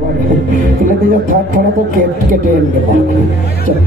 तुला त्याच्या थाट थोडा तो केटेल चल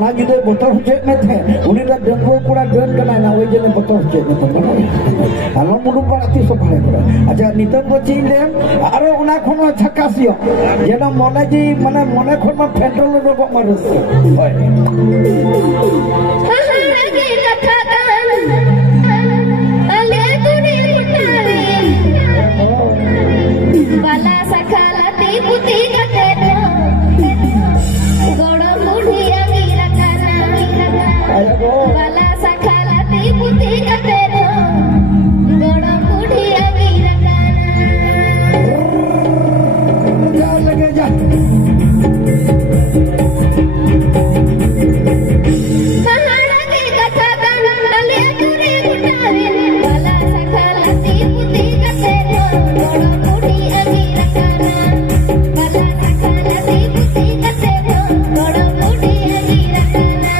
lagi deh botol cek net he uni dah dengko pura den kena na we jene botol cek net kalau mulu berarti sobale pura aja nitan ko chilem aro una khono chakasio jena mone ji mane mone khon ma petrol ro ko marus hoy lagi katakan ale tuni mutare bala sakalati putih katero godo mudhiya bala sakalati putih katero godo mudhiya girakana jauh lagi aja kahanagi katakan ale tuni mutare bala sakalati putih katero godo mudhiya girakana bala sakalati putih katero godo mudhiya girakana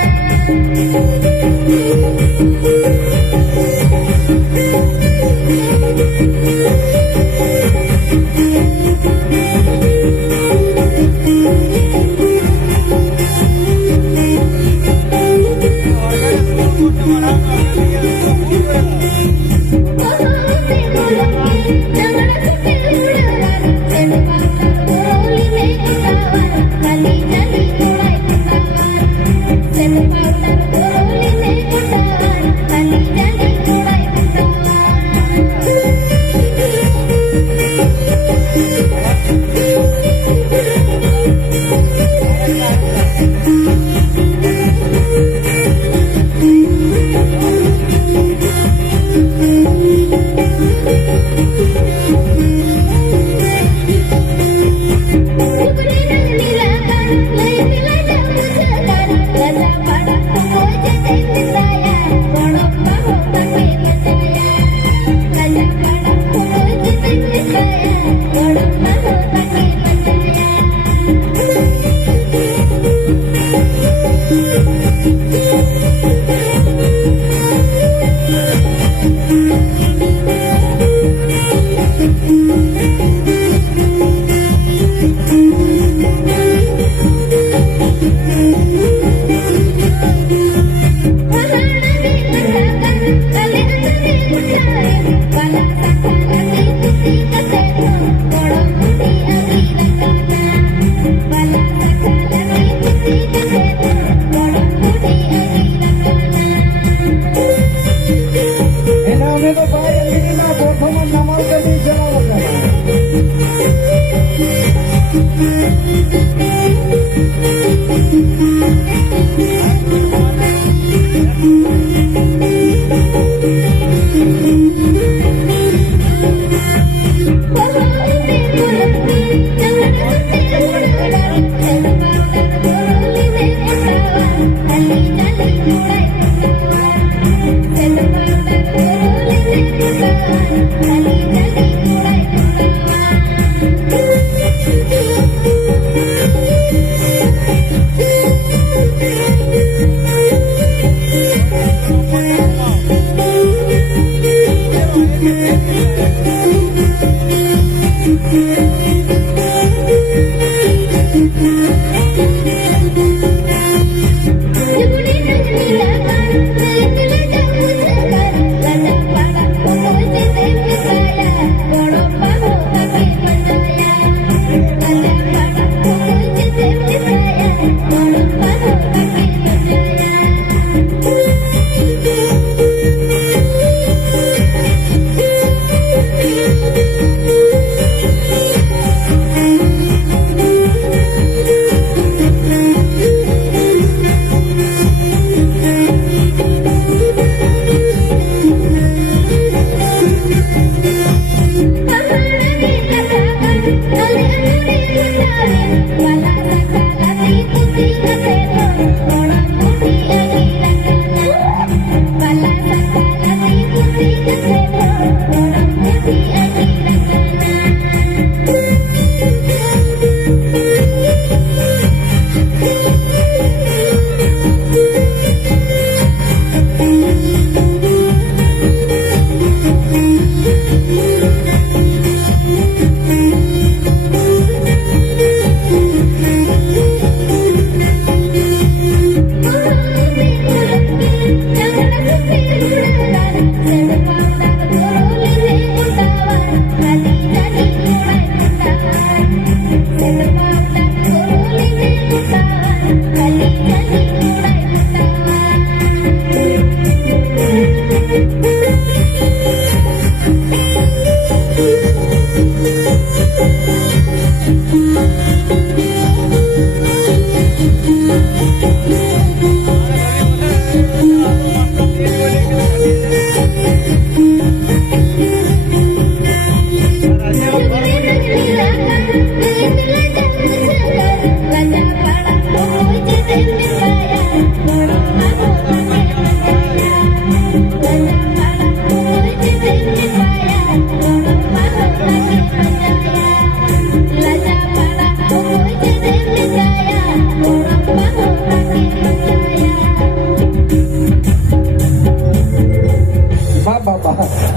What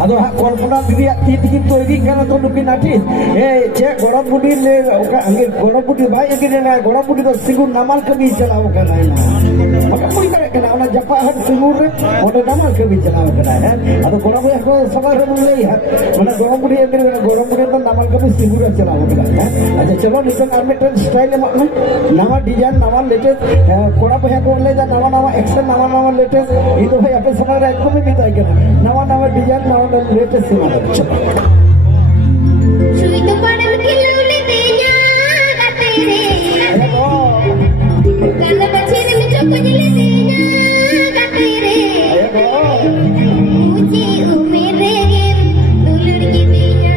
Ado hak korpona diri titik to igi kana to nukin artis che goram budi le oka ange goram budi bai igi na goram budi to singur namal kami chalao kana na maka koi kare kana ona japahan singur re ona namal kami chalao kana hai ado goram budi ko sabar re mulai hai mana goram budi igi na goram budi to namal kami singur chalao kana hai acha chalo niton armetan style ma nama design nama latest kora bhai ko le ja nama action nama latest ido bhai ape sana re ekdom bitai kana nama design nama latest cinema Sui tu pada kilu le denya katere Kana bachir me choko jile denya katere Uji umere gem dulur ki denya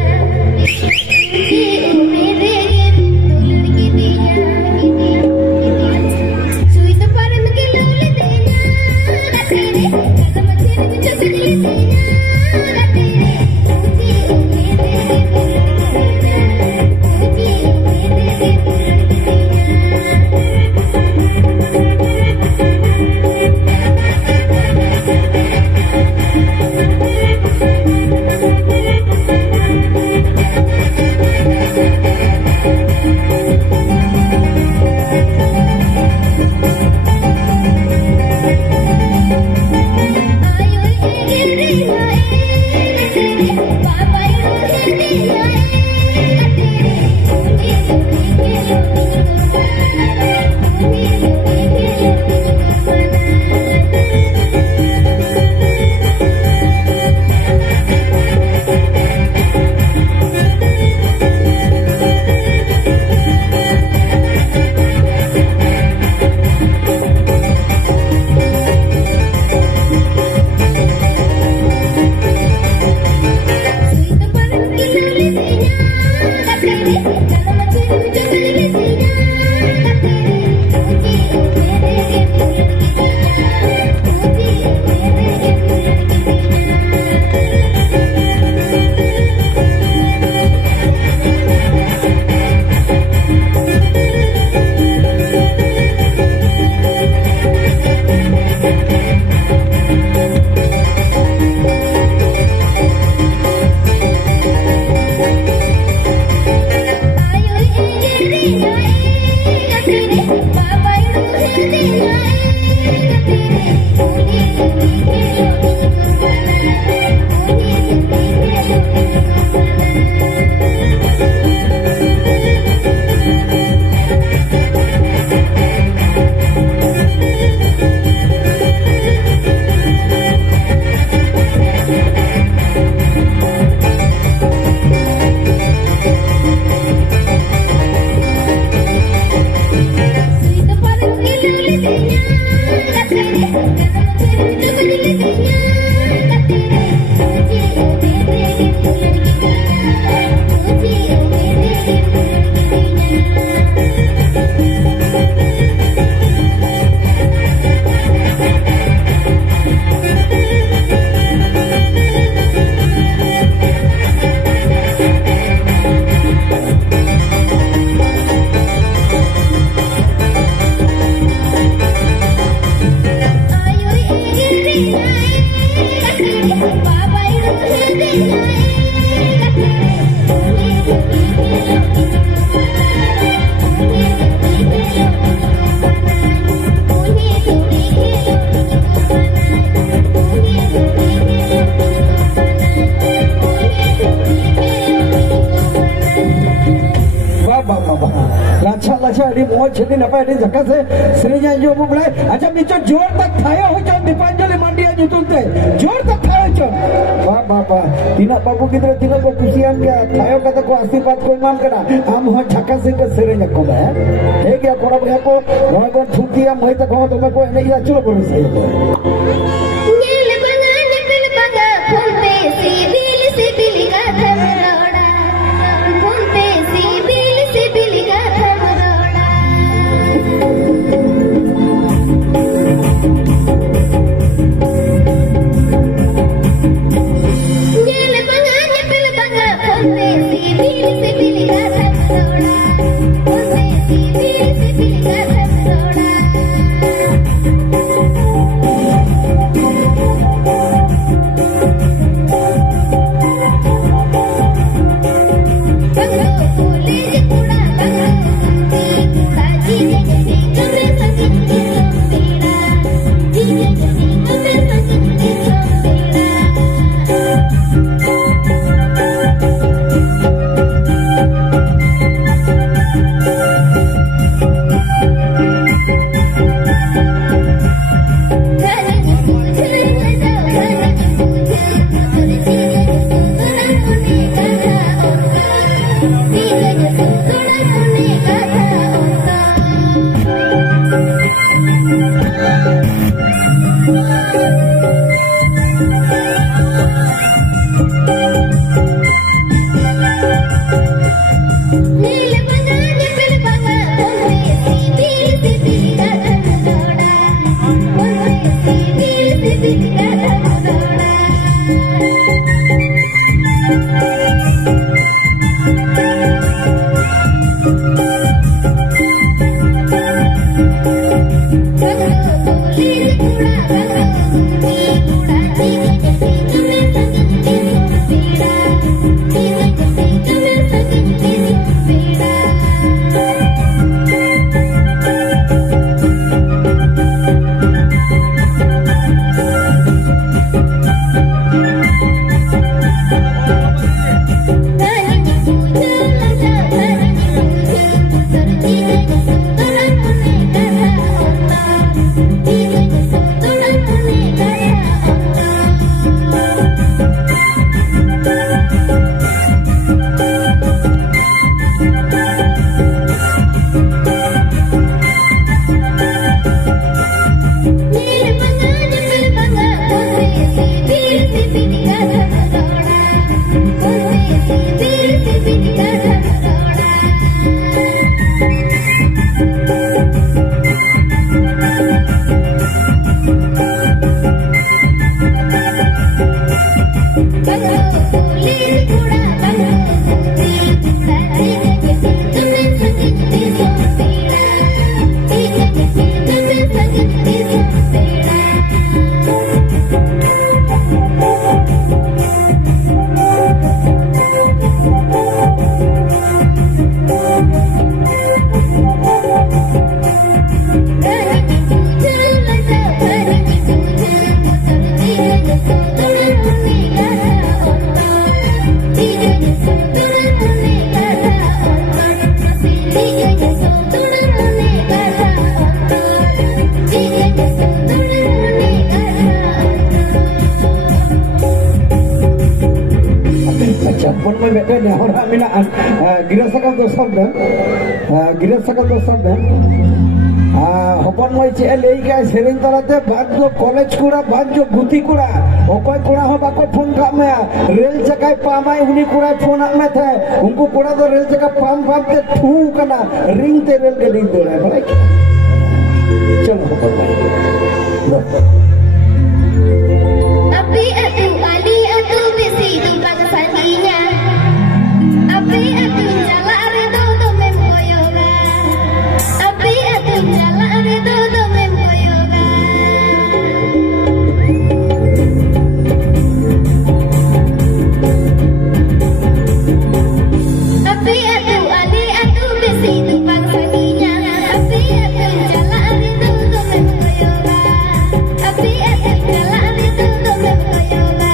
Uji umere gem dulur ki denya Sui tu pada kilu le denya katere Kana bachir me choko jile denya katere Uji umere gem di mohon jadi napa di zakat se serinya jo mulai aja mico jor tak thaya ho jon dipanjol mandia jutun te jor tak thaya jon bapa tina babu kita tina ko kusian ga thaya kata ko asifat ko imam kana am ho zakat se ke serinya ko ba he gya kora ba ko no ko thukia moi ta ko to ko ne ya chulo ko se नील बना निकल बगा फूल पे से bill का थमरोड़ा फूल पे से bill का थमरोड़ा नील बना निकल बगा फूल पे से बिल का थमरोड़ा फूल पे से बिल का थमरोड़ा Thank you. समय बेटे ने और मिला गिरा सकम तो सब दे हपन मई चे लेगा सेरेन तलाते बाद जो कॉलेज कुड़ा बाद जो गुती कुड़ा ओकोय कुड़ा हो बाको फोन का में रेल चकाय पामाय उनी कुड़ा फोन आ में थे उनको कुड़ा तो रेल चका पाम ते ठू कना रिंग ते रेल के रिंग तोड़े भाई चलो हपन मई Api atu ali atu bisi di bangsanginya. Api atu jala arido do mempoyoga. Api atu jala arido do mempoyoga. Api atu ali atu bisi di bangsanginya. Api atu jala arido do mempoyoga. Api atu jala arido do mempoyoga.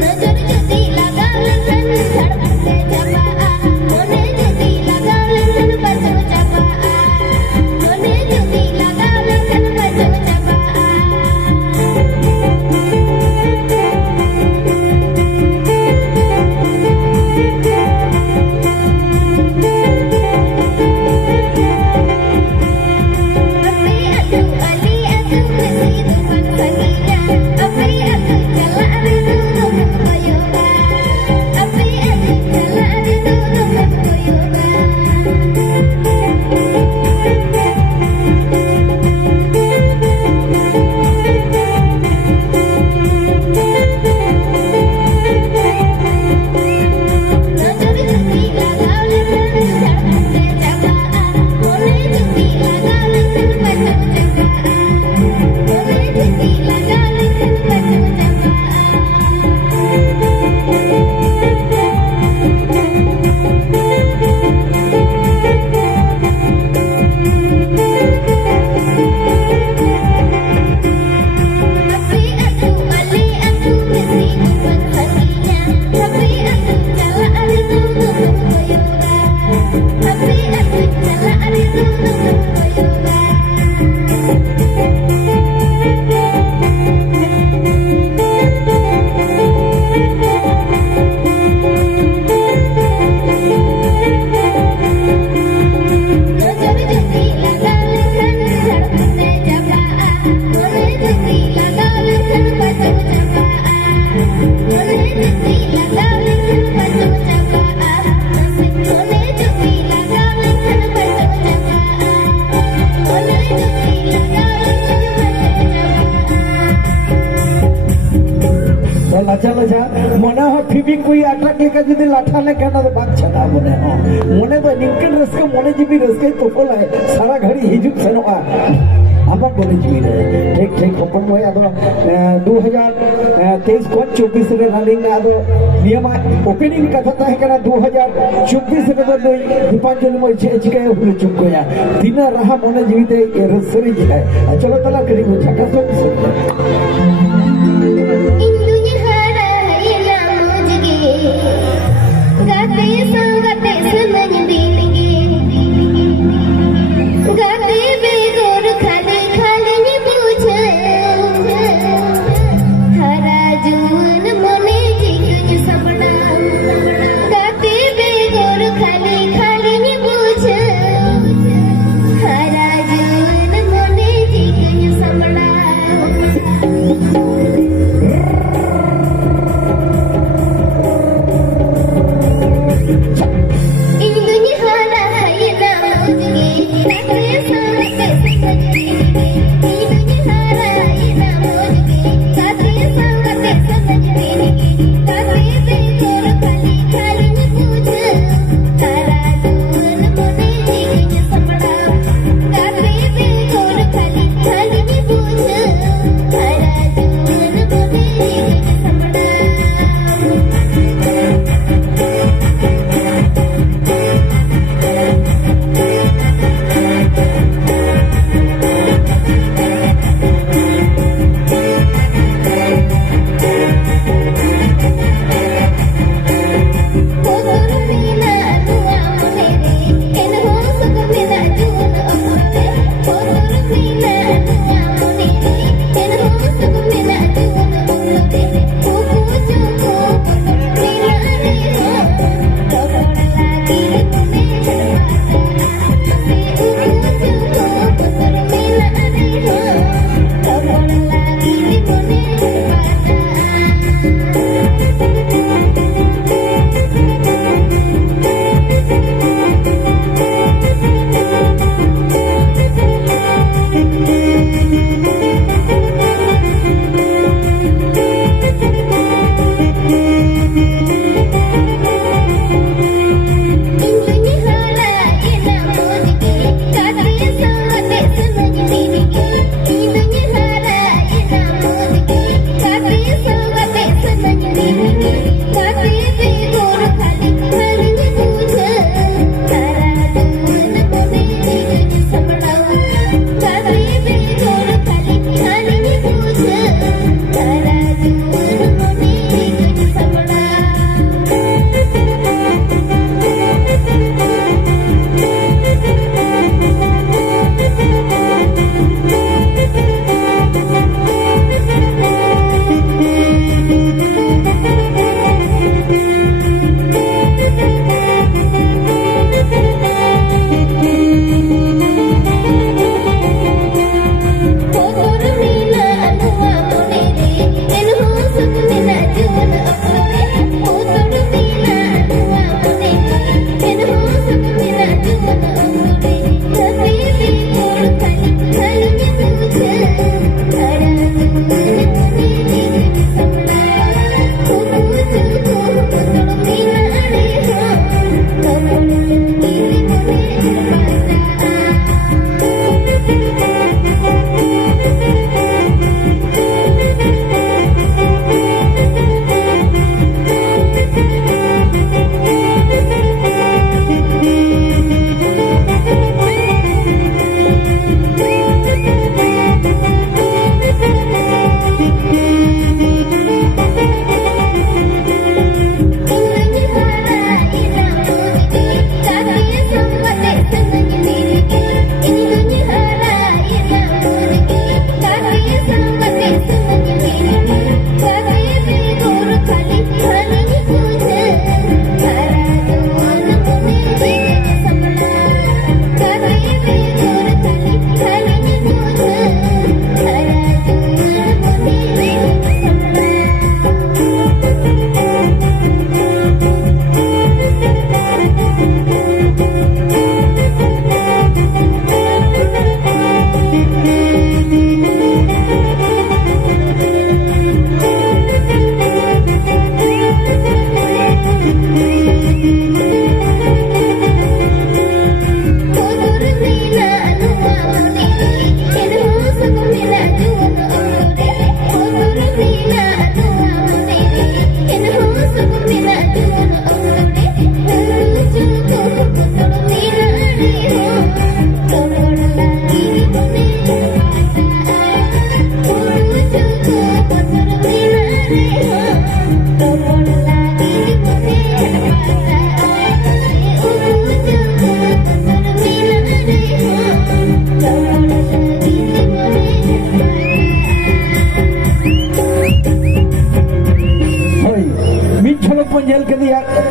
नजर जदी लगा लन धड़कन से जबा मोने जदी लगा लन बजो जबा मोने जदी लगा लन बजो जबा Api atu ali atu bisi di bangsanginya. Api atu jala arido do mempoyoga. Api atu jala arido do mempoyoga. Nojor jodi laga len धड़कन से जबा मोने जदी लगा लन बजो जबा मोने जदी लगा लन बजो जबा Api atu ali atu bisi di bangsanginya. Api atu jala arido do mempoyoga. Api atu jala arido do mempoyoga. नजर जदी लगा लन धड़कन से जबा मोने जदी लगा लन बजो जबा मोने जदी लगा लन बजो जबा मोने जदी लगा लन बजो जबा मोने जदी लगा लन बजो जबा तो लाचा मने हो फिबिंग कोई अटक लेका जदी लाठा ले कहना तो बात छना मने हो मने तो निकल रस्के मने जीबी रस्के तो कोला सारा घड़ी हिजुक सनोआ आमा बोले जीबी रे ठीक ओपन होय आदो 2023 को 24 रे रनिंग में आदो नियम ओपनिंग कथा ता है कना 2024 रे तो दीपांजलि में चिका हुले चुकोया दिन रहा मने जीविते रसरी है चलो तला करी को झका सो इंदुnya hara ila mujge gate sangate senanya dilinge gate begor khale khale ni puche hara juan mone jigunya sabda gate begor khale khale ni puche hara juan mone jigunya sabda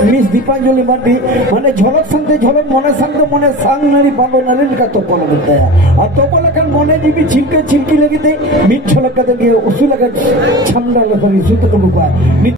miss Deepanjali Mardi माने झलक संते झलक मने सांग नारी बाबो नारी का तोपल बताया और तोपल का मने जीबी छिलके छिलकी लगी थे मिट झलक का दे उसी लगा छमड़ा लगा रिसुत को बुआ